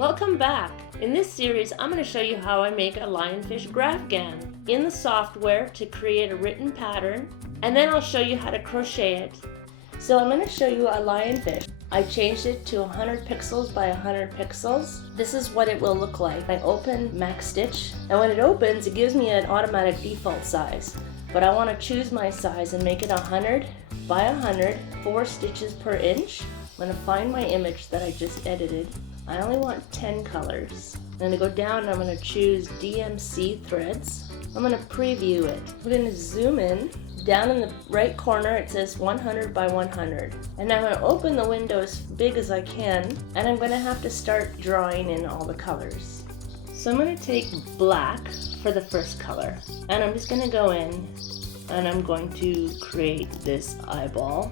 Welcome back! In this series, I'm going to show you how I make a Lionfish Graphghan in the software to create a written pattern, and then I'll show you how to crochet it. So I'm going to show you a lionfish. I changed it to 100 pixels by 100 pixels. This is what it will look like. I open MacStitch, and when it opens, it gives me an automatic default size. But I want to choose my size and make it 100 by 100, 4 stitches per inch. I'm going to find my image that I just edited. I only want 10 colors. I'm going to go down and I'm going to choose DMC threads. I'm going to preview it. I'm going to zoom in. Down in the right corner it says 100 by 100. And I'm going to open the window as big as I can, and I'm going to have to start drawing in all the colors. So I'm going to take black for the first color, and I'm just going to go in and I'm going to create this eyeball.